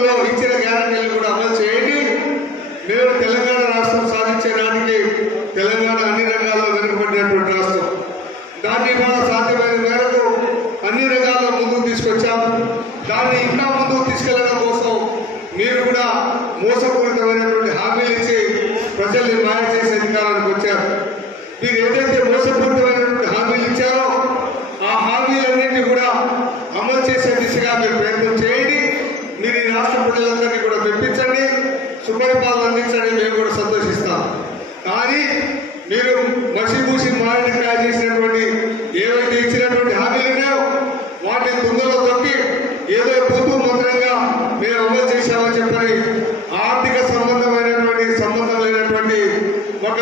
రోజుల్లో ఇచ్చిన గ్యారెంటీలు కూడా అమలు చేయండి. నేను తెలంగాణ రాష్ట్రం సాధించే నాటికి తెలంగాణ అన్ని రంగాల్లో వెనుకబడినటువంటి రాష్ట్రం. దాన్ని ఇవాళ సాధ్యమైన మేరకు అన్ని రంగాల్లో ముందుకు తీసుకొచ్చాం. దాన్ని ఇంకా ముందుకు తీసుకెళ్లడం కోసం మీరు కూడా మోసపూరితమైనటువంటి హామీలు ఇచ్చి ప్రజల్ని మాయ చేసే అధికారానికి వచ్చారు. మీరు ఏదైతే మోసపూరితమైనటువంటి హామీలు ఇచ్చారో ఆ హామీలన్నింటినీ కూడా అమలు చేసే దిశగా మీరు ప్రయత్నం చేయండి. మీరు ఈ రాష్ట్ర ప్రజలందరినీ కూడా మెప్పించండి, సుపరిపాలన అందించండి, మేము కూడా సంతోషిస్తాం. కానీ మీరు మసిపూసి మారడికాయ చేసినటువంటి ఏవైతే ఇచ్చినటువంటి హామీలు ఉన్నాయో వాటిని తుంగలో తొక్కి ఏదో పూర్తి మంత్రంగా మేము అమలు చేశామని చెప్పని ఆర్థిక సంబంధం లేనటువంటి ఒక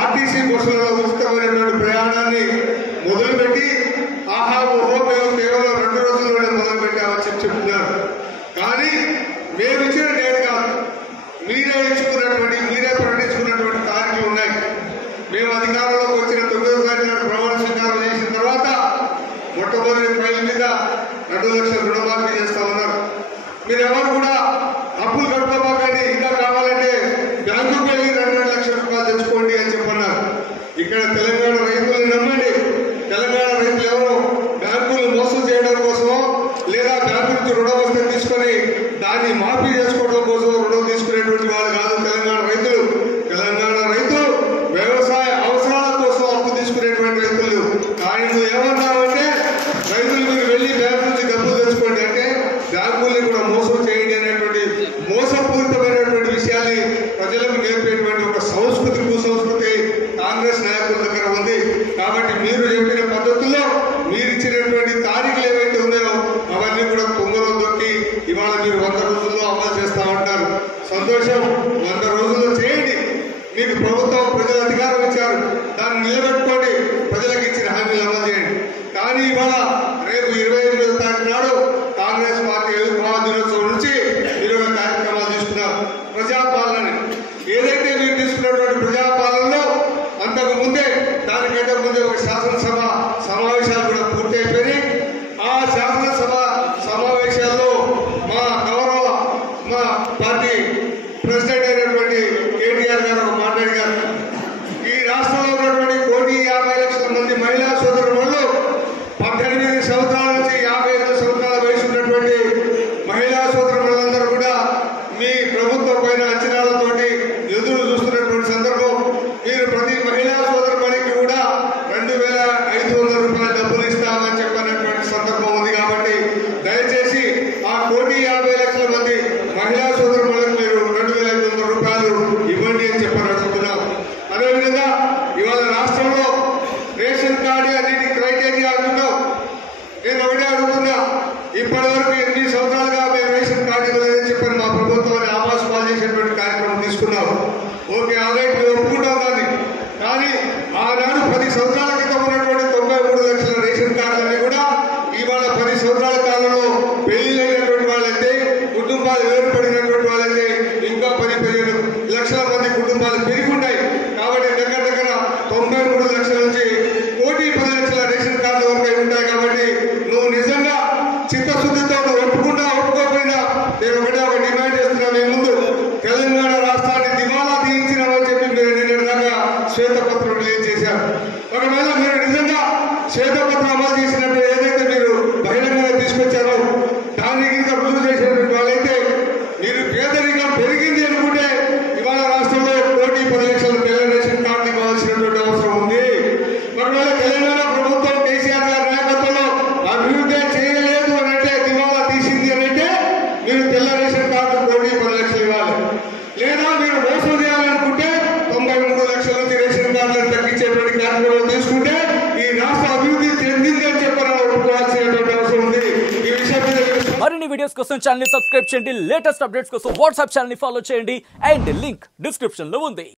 ఆర్టీసీ బస్సులలో ఉచితమైనటువంటి ప్రయాణాన్ని మొదలుపెట్టి ఆహా ఓహో మేము కేవలం 2 రోజుల్లోనే మొదలుపెట్టామని చెప్తున్నారు. కానీ మేము ఇచ్చిన డేట్ కాదు, మీరే ప్రకటించుకున్నటువంటి తారీఖులు ఉన్నాయి. మేము అధికారంలోకి వచ్చిన 9వ తారీఖు నాడు ప్రమాణ స్వీకారం చేసిన తర్వాత మొట్టమొదటి ఫైల్ మీద 2 లక్షల రుణమాఫీ చేస్తామన్నారు. మీరెవరు కూడా అప్పులు కట్టుకోబాకండి, ఇంకా కావాలంటే బ్యాంకుకు వెళ్ళి 2 లక్షల రూపాయలు తెచ్చుకోండి అని చెప్పన్నారు. ఇక్కడ తెలంగాణ రైతులను నమ్మండి. తెలంగాణ రైతులు ఎవరు బ్యాంకులు మోసం చేయడం కోసమో లేదా బ్యాంకు నుంచి రుణ వస్తే తీసుకొని దాన్ని మాఫీ చేసుకోవడం కోసం రుణం తీసుకునేటువంటి వాళ్ళు కాదు తెలంగాణ రైతులు. తెలంగాణ రైతులు వ్యవసాయ అవసరాల కోసం అప్పు తీసుకునేటువంటి రైతులు. కానీ నువ్వు ఏమన్నావంటే రైతులు మీరు వెళ్ళి బ్యాంకు నుంచి డబ్బులు తెచ్చుకోండి అంటే బ్యాంకుల్ని కూడా మోసం చేయండి అనేటువంటి మోసపూరితమైనటువంటి విషయాన్ని ప్రజలకు నేర్పేటువంటి ఒక సంస్కృతి కుసంస్కృతి కాంగ్రెస్ నాయకుల దగ్గర ఉంది. కాబట్టి మీరు చెప్పిన పద్ధతుల్లో మీరు ఇచ్చినటువంటి తారీఖులు ఏవైతే ఉన్నాయో అవన్నీ కూడా తుంగలో దొక్కి ఇవాళ మీరు 100 రోజుల్లో అమలు చేస్తా ఉంటారు. సంతోషం, 100 రోజుల్లో చేయండి. మీకు ప్రభుత్వం ప్రజలు అధికారం ఇచ్చారు, దాన్ని నిలబెట్టుకోండి, ప్రజలకు ఇచ్చిన హామీలు అమలు చేయండి. కానీ ఇవాళ రేపు 28వ తారీఖు నాడు కాంగ్రెస్ పార్టీ ఆవిర్భావ దినోత్సవం నుంచి మీరు కార్యక్రమాలు తీసుకున్నారు. ప్రజాపాలన ఏదైతే మీరు తీసుకున్నటువంటి ప్రజాపాలనలో అంతకు ముందే దానికంటే ముందే ఒక శాసనసభ సమావేశాలు కూడా పూర్తి అయిపోయినాయి. ఆ శాసనసభ సమావేశాల్లో మా పార్టీ ప్రెసిడెంట్ అయినటువంటి కేటీఆర్ గారు మాట్లాడారు. ఈ రాష్ట్రంలో ఉన్నటువంటి 1,50,00,000 మంది మహిళా సోదరులు 18 సంవత్సరాల నుంచి 55 సంవత్సరాల వయసు ఉన్నటువంటి మహిళా సోదరులందరూ కూడా మీ ప్రభుత్వం పైన అంచనాలతోటి ఎదురు చూస్తున్నటువంటి సందర్భం. మీరు ప్రతి మహిళా సోదరునికి కూడా 2,500 రూపాయల డబ్బులు ఇస్తామని చెప్పినటువంటి సందర్భం ఉంది. కాబట్టి దయచేసి ఆ 1,50,00,000 మంది మహిళా సోదరులకు మీరు 2,500 రూపాయలు ఇవ్వండి అని చెప్పని అడుగుతున్నాం. అదేవిధంగా ఇవాళ రాష్ట్రంలో రేషన్ కార్డు అన్నిటి క్రైటీరియా అంటున్నాం. నేను ఒకటే అడుగుతున్నా, ఇప్పటి వరకు 8 సంవత్సరాలుగా మేము రేషన్ కార్డు ఇవ్వలేదని చెప్పని మా ప్రభుత్వాన్ని ఆవాస్ పాలు చేసేటువంటి కార్యక్రమం తీసుకున్నాం. ఓకే, ఆల్రెడీ మేము ఒప్పుకుంటాం దాన్ని. కానీ ఆనాడు 10 సంవత్సరాల క్రితం ఉన్నటువంటి 93 లక్షల రేషన్ కార్డులన్నీ కూడా ఇవాళ 10 సంవత్సరాల కాలంలో పెళ్లిళ్ళైనటువంటి వాళ్ళైతే, కుటుంబాలు వేరుపడినటువంటి వాళ్ళైతే ఇంకా 10-15 లక్షల మంది కుటుంబాలు పెరిగి ఉంటాయి. కాబట్టి దగ్గర 93 లక్షల నుంచి 1,10,00,000 రేషన్ కార్డుల వరకు ఉంటాయి. కాబట్టి నువ్వు నిజంగా చిత్తశుద్ధితో ఒప్పుకోకపోయినా నేను ఒకటే ఒక డిమాండ్ చేస్తున్నా మీ ముందు. తెలంగాణ రాష్ట్రాన్ని దివాలా తీయించినామని చెప్పి మీరు నిన్నటిదాకా శ్వేతపత్రం రిలీజ్ చేశారు. ఒకవేళ మీరు నిజంగా శ్వేతపత్రం అమలు చేసినట్టు ఏదైతే మీరు బహిరంగంగా తీసుకొచ్చారో దానికి ఇంకా రుజువు చేసినటువంటి వాళ్ళైతే మీరు పేదరికం పెరిగింది అనుకుంటే ఇవాళ రాష్ట్రంలో 1,10,00,000 తెల్ల రేషన్ కార్డు ఇవ్వాల్సినటువంటి అవసరం ఉంది. ఒకవేళ తెలంగాణ ప్రభుత్వం కేసీఆర్ గారి నాయకత్వంలో అభివృద్ధి చేయలేదు అని అంటే, దివాలా తీసింది అని అంటే మీరు తెల్ల రేషన్ కార్డు 1,10,00,000 ఇవ్వాలి. లేదా మీరు మోసం చేయాలనుకుంటే 93 లక్షల నుంచి రేషన్ కార్డులను తగ్గించేటువంటి కార్యక్రమం తీసుకుంటే ఈ రాష్ట్ర అభివృద్ధి చెందింది అని చెప్పని ఒప్పుకోవాల్సినటువంటి అవసరం ఉంది. ఈ విషయం మీద మరిన్ని వీడియోస్ కోసం ఛానల్ ని సబ్స్క్రైబ్ చేయండి. లేటెస్ట్ అప్డేట్స్ కోసం వాట్సాప్ ఛానల్ ని ఫాలో చేయండి. అండ్ లింక్ డిస్క్రిప్షన్ లో ఉంది.